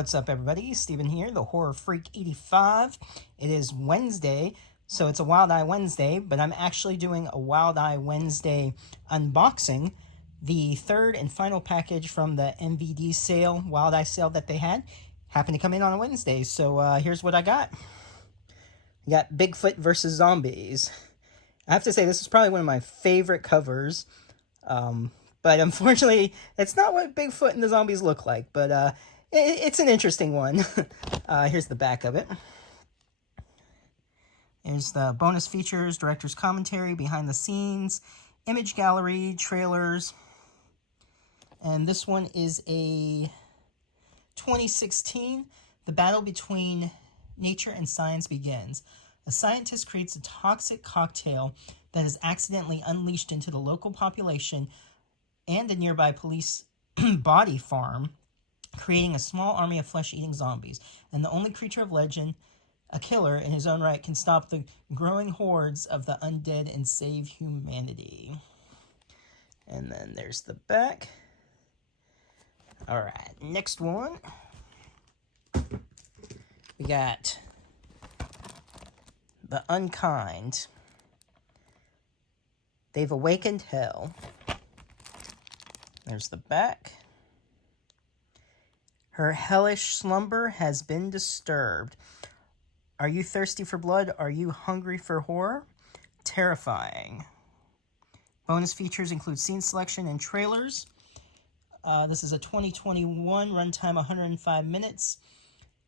What's up, everybody? Steven here, the Horror Freak 85. It is Wednesday, so it's a Wild Eye Wednesday, but I'm actually doing a Wild Eye Wednesday unboxing. The third and final package from the MVD sale, Wild Eye sale that they had, happened to come in on a Wednesday, so here's what I got. I got Bigfoot vs. Zombies. I have to say, this is probably one of my favorite covers. But unfortunately, it's not what Bigfoot and the zombies look like, but it's an interesting one. Here's the back of it. There's the bonus features, director's commentary, behind the scenes, image gallery, trailers. And this one is a 2016. The battle between nature and science begins. A scientist creates a toxic cocktail that is accidentally unleashed into the local population and a nearby police body farm, creating a small army of flesh-eating zombies. And the only creature of legend, a killer in his own right, can stop the growing hordes of the undead and save humanity. And then there's the back. All right, next one. We got The Unkind. They've awakened hell. There's the back. Her hellish slumber has been disturbed. Are you thirsty for blood? Are you hungry for horror? Terrifying. Bonus features include scene selection and trailers. This is a 2021, runtime 105 minutes.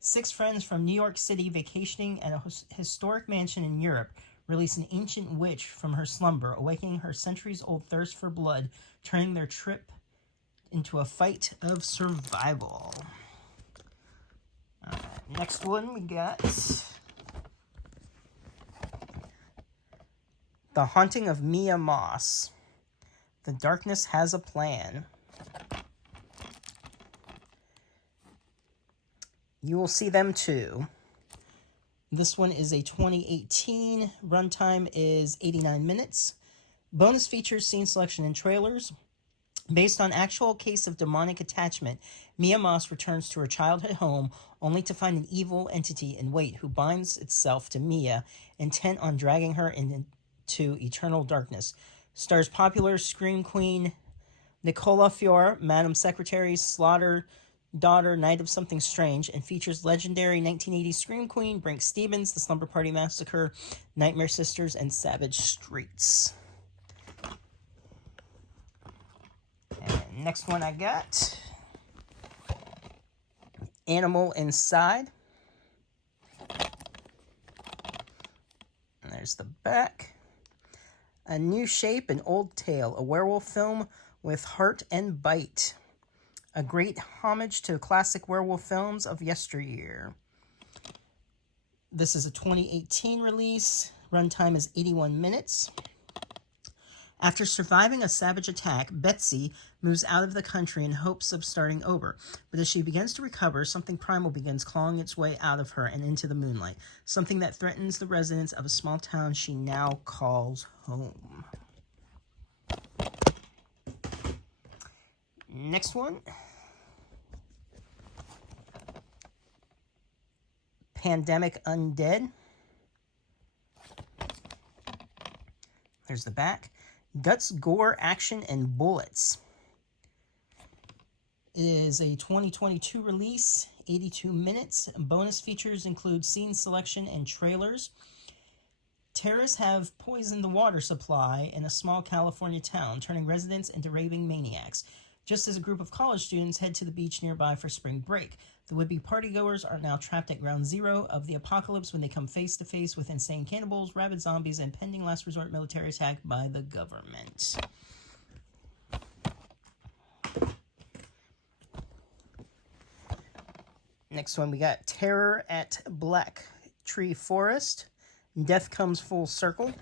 6 friends from New York City vacationing at a historic mansion in Europe release an ancient witch from her slumber, awakening her centuries-old thirst for blood, turning their trip into a fight of survival. Next one we got The Haunting of Mia Moss. The Darkness Has a Plan. You will see them too. This one is a 2018. Runtime is 89 minutes. Bonus features, scene selection, and trailers. Based on actual case of demonic attachment, Mia Moss returns to her childhood home only to find an evil entity in wait who binds itself to Mia, intent on dragging her into eternal darkness. Stars popular Scream Queen Nicola Fiore, Madam Secretary's Slaughter Daughter, Night of Something Strange, and features legendary 1980s Scream Queen Brinke Stevens, The Slumber Party Massacre, Nightmare Sisters, and Savage Streets. And next one I got, Animal Inside. And there's the back. A New Shape, An Old Tale, a werewolf film with heart and bite. A great homage to classic werewolf films of yesteryear. This is a 2018 release. Runtime is 81 minutes. After surviving a savage attack, Betsy moves out of the country in hopes of starting over. But as she begins to recover, something primal begins clawing its way out of her and into the moonlight. Something that threatens the residents of a small town she now calls home. Next one. Pandemic Undead. There's the back. Guts, Gore, Action, and Bullets. It is a 2022 release, 82 minutes. Bonus features include scene selection and trailers. Terrorists have poisoned the water supply in a small California town, turning residents into raving maniacs. Just as a group of college students head to the beach nearby for spring break, the would-be partygoers are now trapped at ground zero of the apocalypse when they come face-to-face with insane cannibals, rabid zombies, and pending last resort military attack by the government. Next one, we got Terror at Black Tree Forest. Death Comes Full Circle.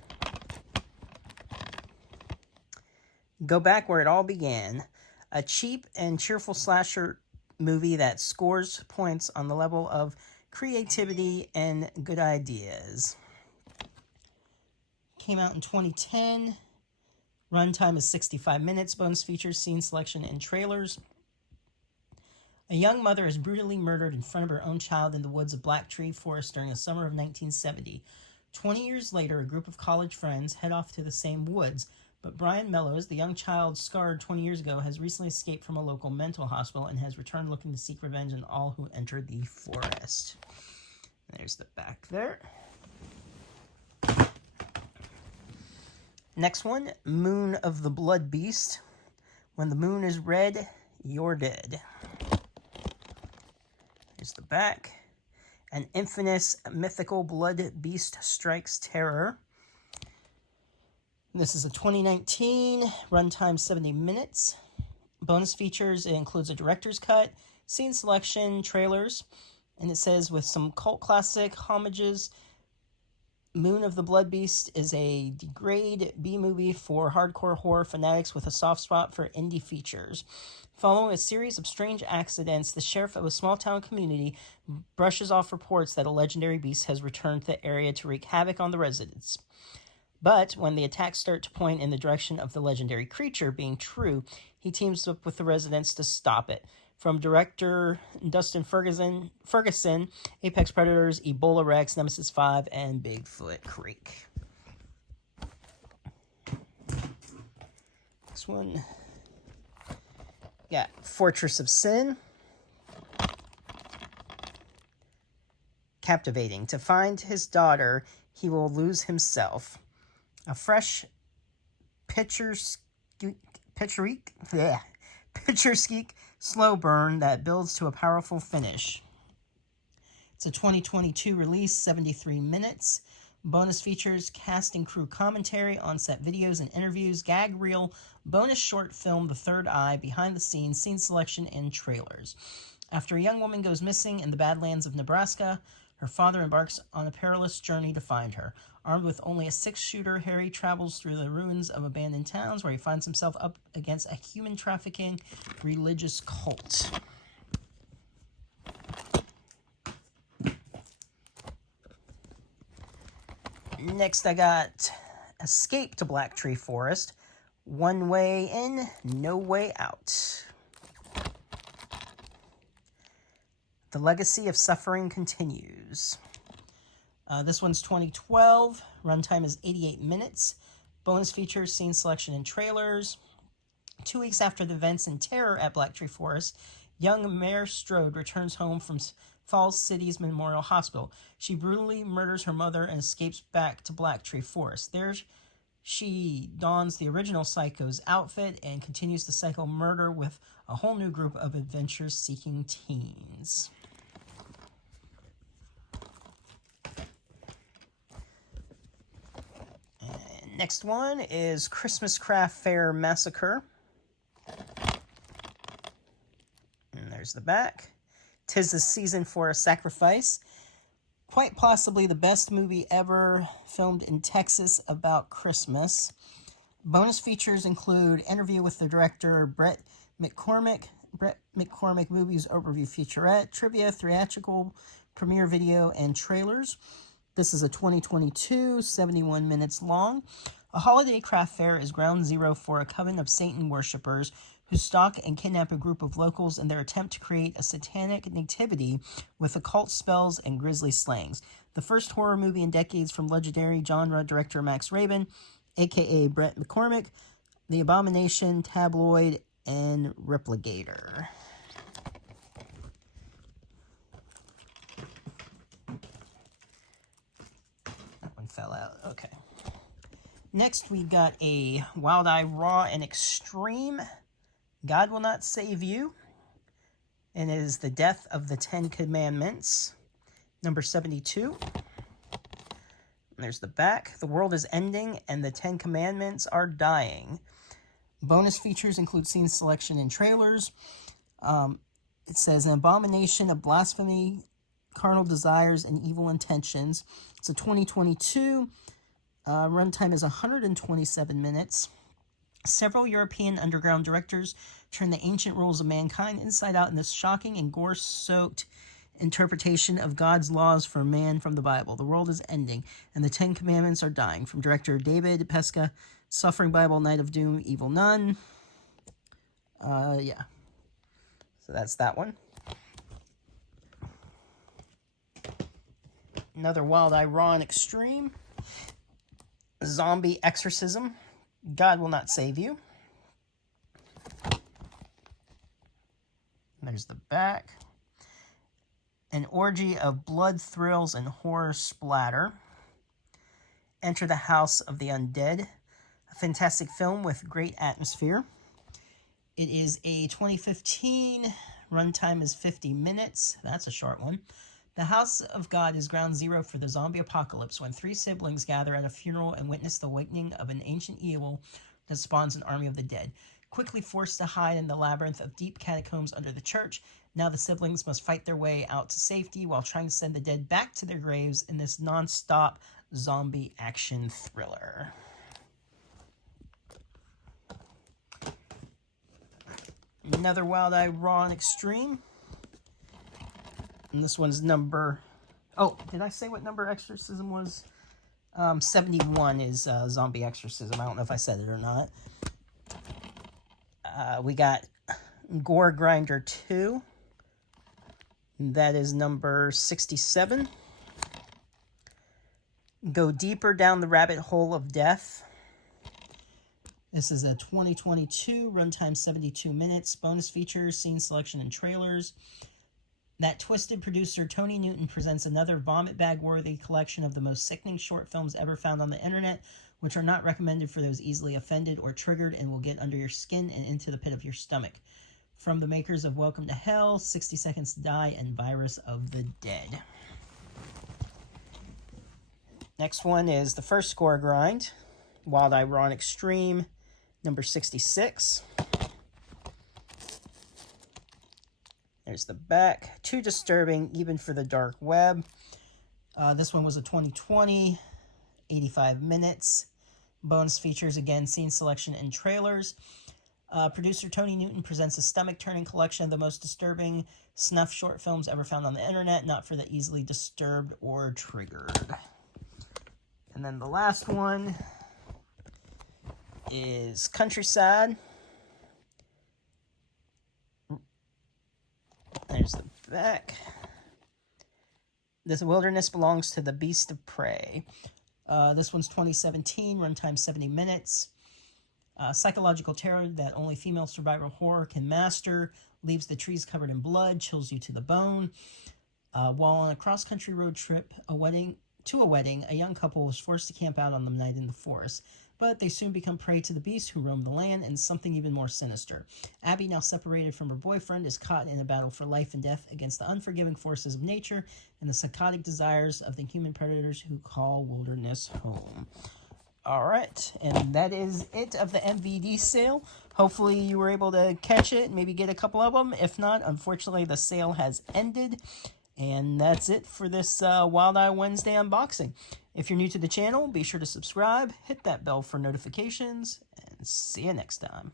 Go Back Where It All Began. A cheap and cheerful slasher movie that scores points on the level of creativity and good ideas. Came out in 2010. Runtime is 65 minutes. Bonus features, scene selection, and trailers. A young mother is brutally murdered in front of her own child in the woods of Black Tree Forest during the summer of 1970. 20 years later, a group of college friends head off to the same woods, but Brian Mellows, the young child scarred 20 years ago, has recently escaped from a local mental hospital and has returned looking to seek revenge on all who entered the forest. There's the back there. Next one, Moon of the Blood Beast. When the moon is red, you're dead. Here's the back. An infamous mythical blood beast strikes terror. This is a 2019, runtime 70 minutes. Bonus features, it includes a director's cut, scene selection, trailers, and it says with some cult classic homages, Moon of the Blood Beast is a degrade B-movie for hardcore horror fanatics with a soft spot for indie features. Following a series of strange accidents, the sheriff of a small-town community brushes off reports that a legendary beast has returned to the area to wreak havoc on the residents. But when the attacks start to point in the direction of the legendary creature being true, he teams up with the residents to stop it. From director Dustin Ferguson, Apex Predators, Ebola Rex, Nemesis 5, and Bigfoot Creek. This one, got Fortress of Sin. Captivating. To find his daughter, he will lose himself. A fresh picturesque slow burn that builds to a powerful finish. It's a 2022 release, 73 minutes. Bonus features, cast and crew commentary, on-set videos and interviews, gag reel, bonus short film, The Third Eye, behind the scenes, scene selection, and trailers. After a young woman goes missing in the Badlands of Nebraska, her father embarks on a perilous journey to find her. Armed with only a 6-shooter, Harry travels through the ruins of abandoned towns where he finds himself up against a human trafficking religious cult. Next, I got Escape to Black Tree Forest. One way in, no way out. The legacy of suffering continues. This one's 2012. Runtime is 88 minutes. Bonus features, scene selection, and trailers. 2 weeks after the events in terror at Black Tree Forest, young Mare Strode returns home from Falls City's Memorial Hospital. She brutally murders her mother and escapes back to Black Tree Forest. There, she dons the original Psycho's outfit and continues to cycle murder with a whole new group of adventure-seeking teens. And next one is Christmas Craft Fair Massacre. And there's the back. 'Tis the season for a sacrifice. Quite possibly the best movie ever filmed in Texas about Christmas. Bonus features include interview with the director Brett McCormick Movies Overview Featurette, trivia, theatrical premiere video, and trailers. This is a 2022, 71 minutes long. A holiday craft fair is ground zero for a coven of Satan worshippers who stalk and kidnap a group of locals in their attempt to create a satanic nativity with occult spells and grisly slayings. The first horror movie in decades from legendary genre director Max Rabin, a.k.a. Brett McCormick, The Abomination, Tabloid, and Replicator. That one fell out. Okay. Next, we've got a Wild Eye Raw and Extreme. God Will Not Save You. And it is The Death of the Ten Commandments. Number 72. And there's the back. The world is ending and the 10 Commandments are dying. Bonus features include scene selection and trailers. It says an abomination of blasphemy, carnal desires, and evil intentions. It's a 2022. Runtime is 127 minutes. Several European underground directors turn the ancient rules of mankind inside out in this shocking and gore-soaked interpretation of God's laws for man from the Bible. The world is ending, and the 10 Commandments are dying. From director David Pesca, Suffering Bible, Night of Doom, Evil Nun. Yeah. So that's that one. Another Wild Eye Ron Extreme. Zombie Exorcism. God Will Not Save You. There's the back. An orgy of blood, thrills, and horror splatter. Enter the House of the Undead. A fantastic film with great atmosphere. It is a 2015. Runtime is 50 minutes. That's a short one. The House of God is ground zero for the zombie apocalypse when three siblings gather at a funeral and witness the awakening of an ancient evil that spawns an army of the dead. Quickly forced to hide in the labyrinth of deep catacombs under the church, now the siblings must fight their way out to safety while trying to send the dead back to their graves in this non-stop zombie action thriller. Another Wild Eye Ron Extreme. And this one's number... Oh, did I say what number Exorcism was? 71 is Zombie Exorcism. I don't know if I said it or not. We got Gore Grinder 2. That is number 67. Go Deeper Down the Rabbit Hole of Death. This is a 2022, runtime 72 minutes. Bonus features, scene selection, and trailers. That Twisted producer Tony Newton presents another vomit bag-worthy collection of the most sickening short films ever found on the internet, which are not recommended for those easily offended or triggered and will get under your skin and into the pit of your stomach. From the makers of Welcome to Hell, 60 Seconds to Die, and Virus of the Dead. Next one is the first Score Grind, Wild Eye Ron Extreme, number 66. There's the back. Too disturbing, even for the dark web. This one was a 2020, 85 minutes. Bonus features, again, scene selection and trailers. Producer Tony Newton presents a stomach-turning collection of the most disturbing snuff short films ever found on the internet, not for the easily disturbed or triggered. And then the last one is Countryside. There's the back. This wilderness belongs to the beast of prey. This one's 2017, runtime 70 minutes. Psychological terror that only female survival horror can master. Leaves the trees covered in blood, chills you to the bone. While on a cross-country road trip, a wedding, a young couple was forced to camp out on the night in the forest. But they soon become prey to the beasts who roam the land and something even more sinister. Abby, now separated from her boyfriend, is caught in a battle for life and death against the unforgiving forces of nature and the psychotic desires of the human predators who call wilderness home. All right, and that is it of the MVD sale. Hopefully you were able to catch it, maybe get a couple of them. If not, unfortunately, the sale has ended. And that's it for this Wild Eye Wednesday unboxing. If you're new to the channel, be sure to subscribe, hit that bell for notifications, and see you next time.